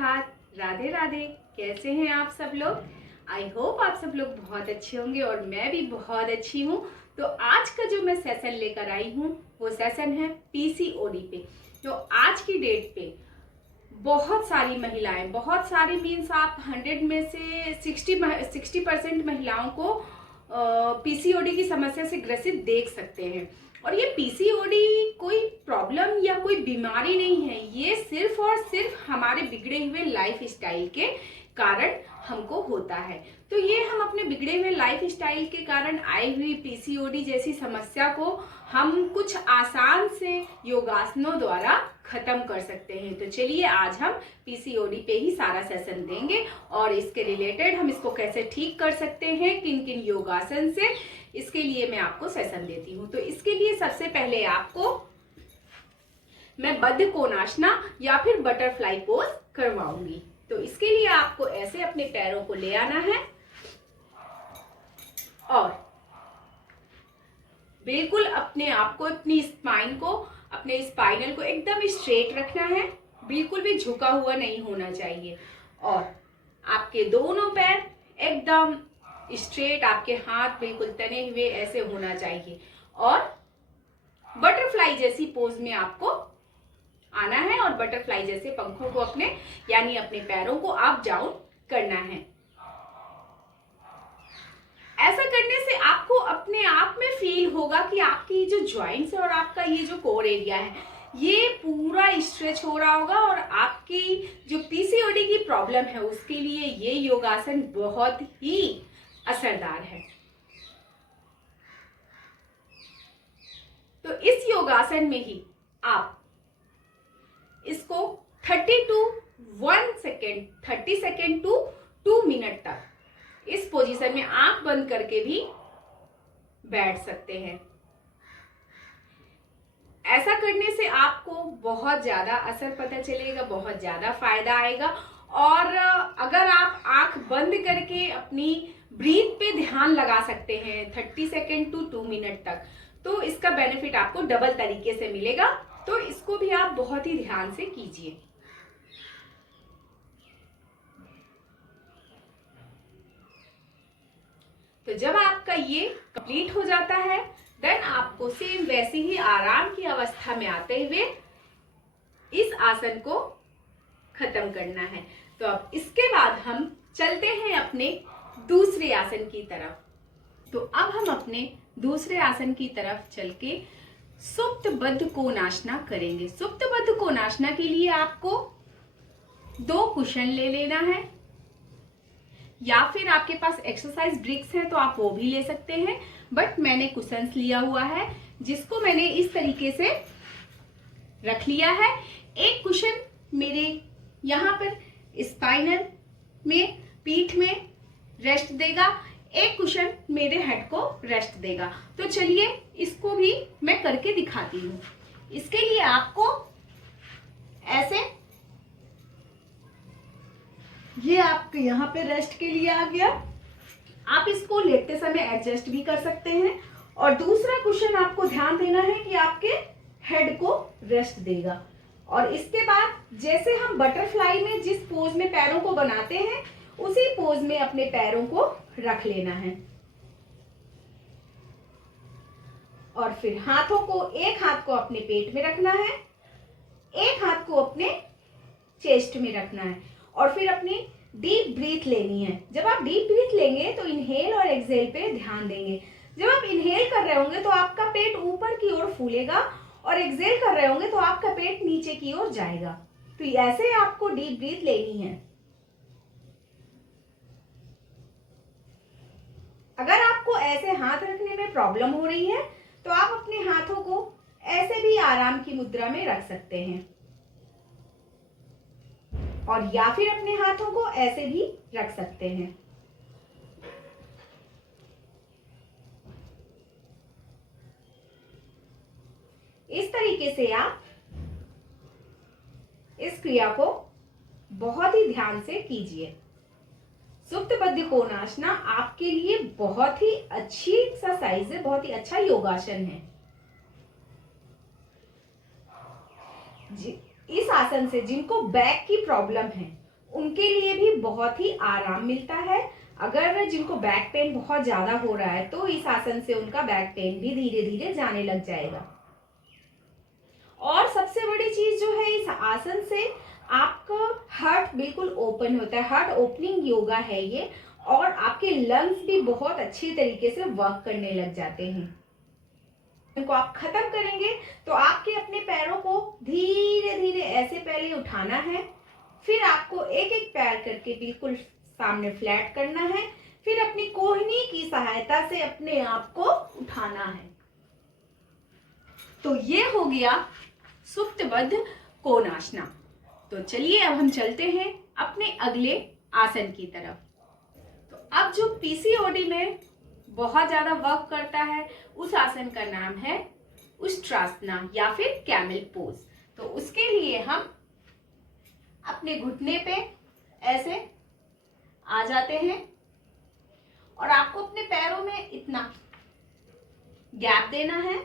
सुप्रभात, राधे राधे। कैसे हैं आप सब लोग? आई होप आप सब लोग बहुत अच्छे होंगे और मैं भी बहुत अच्छी हूँ। तो आज का जो मैं सेशन लेकर आई हूँ वो सेशन है पीसीओडी पे। तो आज की डेट पे बहुत सारी महिलाएं, बहुत सारी मीन्स आप 100 में से 60% महिलाओं को पीसीओडी की समस्या से ग्रसित देख सकते हैं। और ये पीसीओडी कोई प्रॉब्लम या कोई बीमारी नहीं है, ये सिर्फ और सिर्फ हमारे बिगड़े हुए लाइफ स्टाइल के कारण हमको होता है। तो ये हम अपने बिगड़े हुए लाइफ स्टाइल के कारण आई हुई पीसीओडी जैसी समस्या को हम कुछ आसान से योगासनों द्वारा खत्म कर सकते हैं। तो चलिए आज हम पीसीओडी पे ही सारा सेशन देंगे और इसके रिलेटेड हम इसको कैसे ठीक कर सकते हैं, किन किन योगासन से, इसके लिए मैं आपको सेशन देती हूँ। तो इसके लिए सबसे पहले आपको मैं बद्ध कोणासना या फिर बटरफ्लाई पोज करवाऊंगी। तो इसके लिए आपको ऐसे अपने पैरों को ले आना है और बिल्कुल अपने आप को, अपनी स्पाइन को, अपने स्पाइनल को एकदम स्ट्रेट रखना है, बिल्कुल भी झुका हुआ नहीं होना चाहिए। और आपके दोनों पैर एकदम स्ट्रेट, आपके हाथ बिल्कुल तने हुए ऐसे होना चाहिए। और बटरफ्लाई जैसी पोज में आपको आना है और बटरफ्लाई जैसे पंखों को अपने यानी अपने पैरों को अप डाउन करना है। ऐसा करने से आपको अपने आप में फील होगा कि आपकी जो जॉइंट्स है और आपका ये जो कोर एरिया है ये पूरा स्ट्रेच हो रहा होगा और आपकी जो पीसीओडी की प्रॉब्लम है उसके लिए ये योगासन बहुत ही असरदार है। तो इस योगासन में ही आप इसको 30 सेकेंड टू 2 मिनट तक इस पोजीशन में आंख बंद करके भी बैठ सकते हैं। ऐसा करने से आपको बहुत ज्यादा असर पता चलेगा, बहुत ज्यादा फायदा आएगा। और अगर आप आंख बंद करके अपनी ब्रीथ पे ध्यान लगा सकते हैं 30 सेकेंड टू 2 मिनट तक, तो इसका बेनिफिट आपको डबल तरीके से मिलेगा। तो इसको भी आप बहुत ही ध्यान से कीजिए। तो जब आपका ये कंप्लीट हो जाता है देन आपको सेम वैसे ही आराम की अवस्था में आते हुए इस आसन को खत्म करना है। तो अब इसके बाद हम चलते हैं अपने दूसरे आसन की तरफ। तो अब हम अपने दूसरे आसन की तरफ चल के सुप्त बद्ध कोणासना करेंगे। सुप्त बद्ध कोणासना के लिए आपको 2 कुशन ले लेना है या फिर आपके पास एक्सरसाइज ब्रिक्स हैं तो आप वो भी ले सकते हैं, बट मैंने कुशन्स लिया हुआ है जिसको मैंने इस तरीके से रख लिया है। एक कुशन मेरे यहाँ पर स्पाइनल में, पीठ में रेस्ट देगा, एक कुशन मेरे हेड को रेस्ट देगा। तो चलिए इसको भी मैं करके दिखाती हूँ। इसके लिए आपको ऐसे, ये आपके यहाँ पे रेस्ट के लिए आ गया, आप इसको लेटते समय एडजस्ट भी कर सकते हैं। और दूसरा कुशन आपको ध्यान देना है कि आपके हेड को रेस्ट देगा। और इसके बाद जैसे हम बटरफ्लाई में जिस पोज में पैरों को बनाते हैं उसी पोज में अपने पैरों को रख लेना है। और फिर हाथों को, एक हाथ को अपने पेट में रखना है, एक हाथ को अपने चेस्ट में रखना है और फिर अपनी डीप ब्रीथ लेनी है। जब आप डीप ब्रीथ लेंगे तो इनहेल और एक्सहेल पे ध्यान देंगे। जब आप इनहेल कर रहे होंगे तो आपका पेट ऊपर की ओर फूलेगा और एक्सहेल कर रहे होंगे तो आपका पेट नीचे की ओर जाएगा। तो ऐसे आपको डीप ब्रीथ लेनी है। अगर आपको ऐसे हाथ रखने में प्रॉब्लम हो रही है तो आप अपने हाथों को ऐसे भी आराम की मुद्रा में रख सकते हैं और या फिर अपने हाथों को ऐसे भी रख सकते हैं। इस तरीके से आप इस क्रिया को बहुत ही ध्यान से कीजिए। सुप्त बद्ध कोणासना आपके लिए बहुत ही अच्छी एक्सरसाइज है, बहुत ही अच्छा योगासन है। इस आसन से जिनको बैक की प्रॉब्लम है उनके लिए भी बहुत ही आराम मिलता है। अगर जिनको बैक पेन बहुत ज़्यादा हो रहा है तो इस आसन से उनका बैक पेन भी धीरे धीरे जाने लग जाएगा। और सबसे बड़ी चीज जो है, इस आसन से आपका हार्ट बिल्कुल ओपन होता है। हार्ट ओपनिंग योगा है ये, और आपके लंग्स भी बहुत अच्छी तरीके से वर्क करने लग जाते हैं। इनको आप खत्म करेंगे तो आपके अपने पैरों को धीरे धीरे ऐसे पहले उठाना है, फिर आपको एक एक पैर करके बिल्कुल सामने फ्लैट करना है, फिर अपनी कोहनी की सहायता से अपने आप को उठाना है। तो ये हो गया सुप्तबद्ध कोणासना। तो चलिए अब हम चलते हैं अपने अगले आसन की तरफ। तो अब जो पीसीओडी में बहुत ज्यादा वर्क करता है उस आसन का नाम है उष्ट्रासना या फिर कैमल पोज। तो उसके लिए हम अपने घुटने पे ऐसे आ जाते हैं और आपको अपने पैरों में इतना गैप देना है,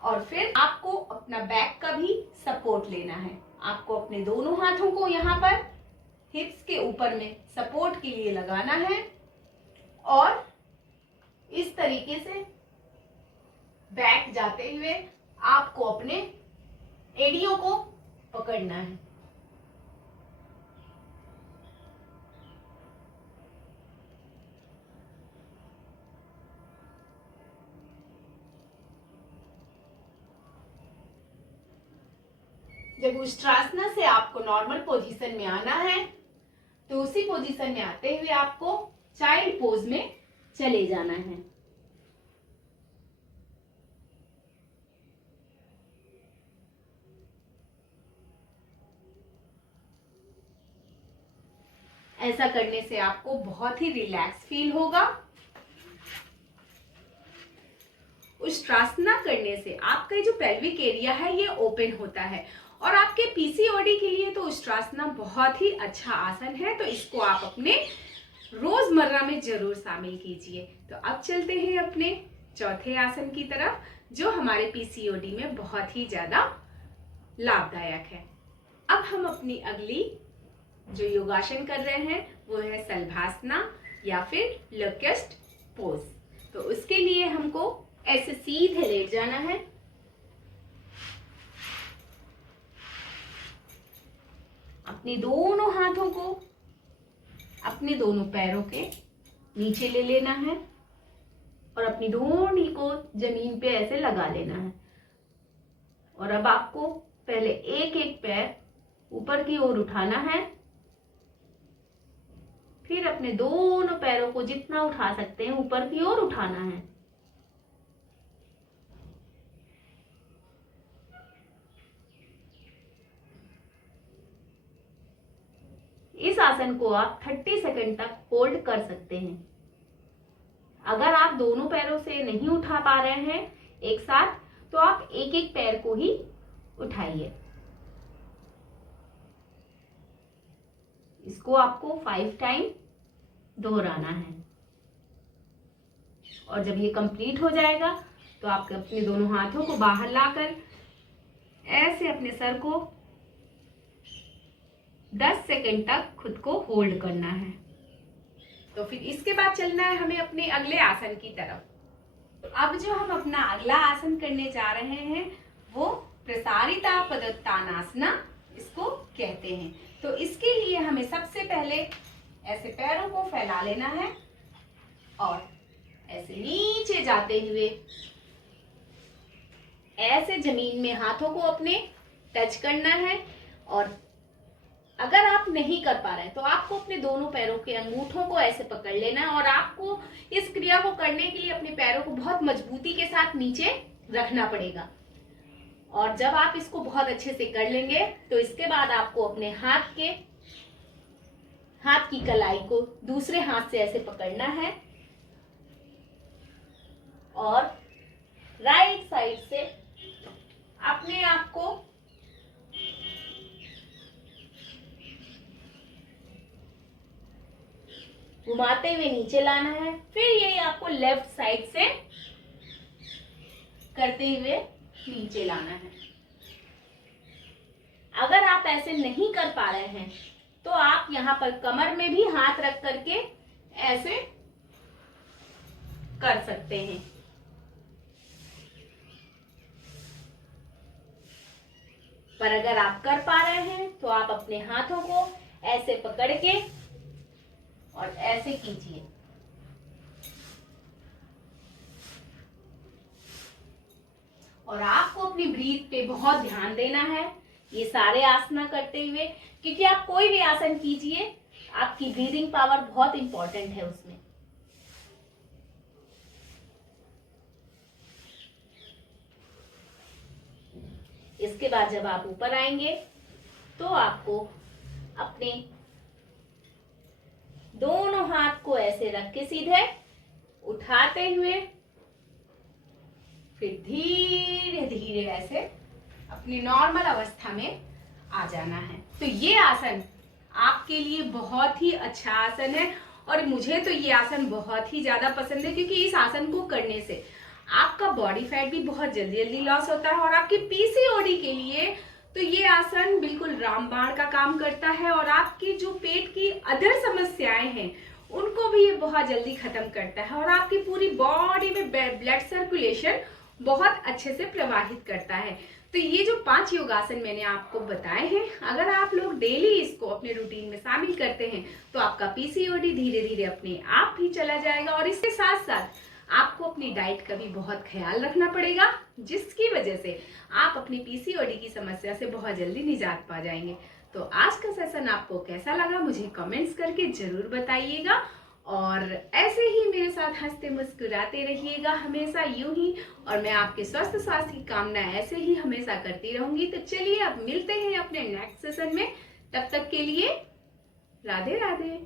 और फिर आपको अपना बैक का भी सपोर्ट लेना है। आपको अपने दोनों हाथों को यहाँ पर हिप्स के ऊपर में सपोर्ट के लिए लगाना है और इस तरीके से बैक जाते हुए आपको अपने एड़ियों को पकड़ना है। जब उष्ट्रासना से आपको नॉर्मल पोजीशन में आना है तो उसी पोजीशन में आते हुए आपको चाइल्ड पोज में चले जाना है। ऐसा करने से आपको बहुत ही रिलैक्स फील होगा। उष्ट्रासना करने से आपका जो पेल्विक एरिया है ये ओपन होता है, और आपके पीसीओडी के लिए तो उष्ट्रासना बहुत ही अच्छा आसन है। तो इसको आप अपने रोजमर्रा में जरूर शामिल कीजिए। तो अब चलते हैं अपने चौथे आसन की तरफ, जो हमारे पीसीओडी में बहुत ही ज्यादा लाभदायक है। अब हम अपनी अगली जो योगासन कर रहे हैं वो है शलभासना या फिर लोटस पोज। तो उसके लिए हमको ऐसे सीधे लेट जाना है, अपने दोनों हाथों को अपने दोनों पैरों के नीचे ले लेना है और अपनी ढूंढी को जमीन पे ऐसे लगा लेना है। और अब आपको पहले एक एक पैर ऊपर की ओर उठाना है, फिर अपने दोनों पैरों को जितना उठा सकते हैं ऊपर की ओर उठाना है। इस आसन को आप 30 सेकंड तक होल्ड कर सकते हैं। अगर आप दोनों पैरों से नहीं उठा पा रहे हैं एक साथ, तो आप एक एक पैर को ही उठाइए। इसको आपको 5 टाइम दोहराना है, और जब ये कंप्लीट हो जाएगा तो आप अपने दोनों हाथों को बाहर लाकर ऐसे अपने सर को 10 सेकंड तक खुद को होल्ड करना है। तो फिर इसके बाद चलना है हमें अपने अगले आसन की तरफ। तो अब जो हम अपना अगला आसन करने जा रहे हैं वो प्रसारिता पदत्तानासना इसको कहते हैं। तो इसके लिए हमें सबसे पहले ऐसे पैरों को फैला लेना है और ऐसे नीचे जाते हुए ऐसे जमीन में हाथों को अपने टच करना है। और अगर आप नहीं कर पा रहे हैं तो आपको अपने दोनों पैरों के अंगूठों को ऐसे पकड़ लेना है, और आपको इस क्रिया को करने के लिए अपने पैरों को बहुत मजबूती के साथ नीचे रखना पड़ेगा। और जब आप इसको बहुत अच्छे से कर लेंगे तो इसके बाद आपको अपने हाथ की कलाई को दूसरे हाथ से ऐसे पकड़ना है और राइट साइड से अपने आप को घुमाते हुए नीचे लाना है। फिर ये आपको लेफ्ट साइड से करते हुए नीचे लाना है। अगर आप ऐसे नहीं कर पा रहे हैं तो आप यहाँ पर कमर में भी हाथ रख करके ऐसे कर सकते हैं। पर अगर आप कर पा रहे हैं तो आप अपने हाथों को ऐसे पकड़ के और ऐसे कीजिए। और आपको अपनी ब्रीथ पे बहुत ध्यान देना है ये सारे आसना करते हुए, क्योंकि आप कोई भी आसन कीजिए आपकी ब्रीदिंग पावर बहुत इंपॉर्टेंट है उसमें। इसके बाद जब आप ऊपर आएंगे तो आपको अपने दोनों हाथ को ऐसे रख के सीधे उठाते हुए फिर धीरे धीरे ऐसे अपनी नॉर्मल अवस्था में आ जाना है। तो ये आसन आपके लिए बहुत ही अच्छा आसन है और मुझे तो ये आसन बहुत ही ज्यादा पसंद है, क्योंकि इस आसन को करने से आपका बॉडी फैट भी बहुत जल्दी जल्दी लॉस होता है और आपकी पीसीओडी के लिए तो ये आसन बिल्कुल रामबाण का काम करता है और आपकी जो पेट की अदर समस्याएं हैं उनको भी ये बहुत जल्दी खत्म करता है और आपकी पूरी बॉडी में ब्लड सर्कुलेशन बहुत अच्छे से प्रवाहित करता है। तो ये जो 5 योगासन मैंने आपको बताए हैं, अगर आप लोग डेली इसको अपने रूटीन में शामिल करते हैं तो आपका पीसीओडी धीरे धीरे अपने आप ही चला जाएगा। और इसके साथ साथ आपको अपनी डाइट का भी बहुत ख्याल रखना पड़ेगा, जिसकी वजह से आप अपनी पीसीओडी की समस्या से बहुत जल्दी निजात पा जाएंगे। तो आज का सेशन आपको कैसा लगा मुझे कमेंट्स करके जरूर बताइएगा और ऐसे ही मेरे साथ हंसते मुस्कुराते रहिएगा हमेशा यूं ही, और मैं आपके स्वस्थ स्वास्थ्य की कामना ऐसे ही हमेशा करती रहूंगी। तो चलिए अब मिलते हैं अपने नेक्स्ट सेशन में, तब तक के लिए राधे राधे।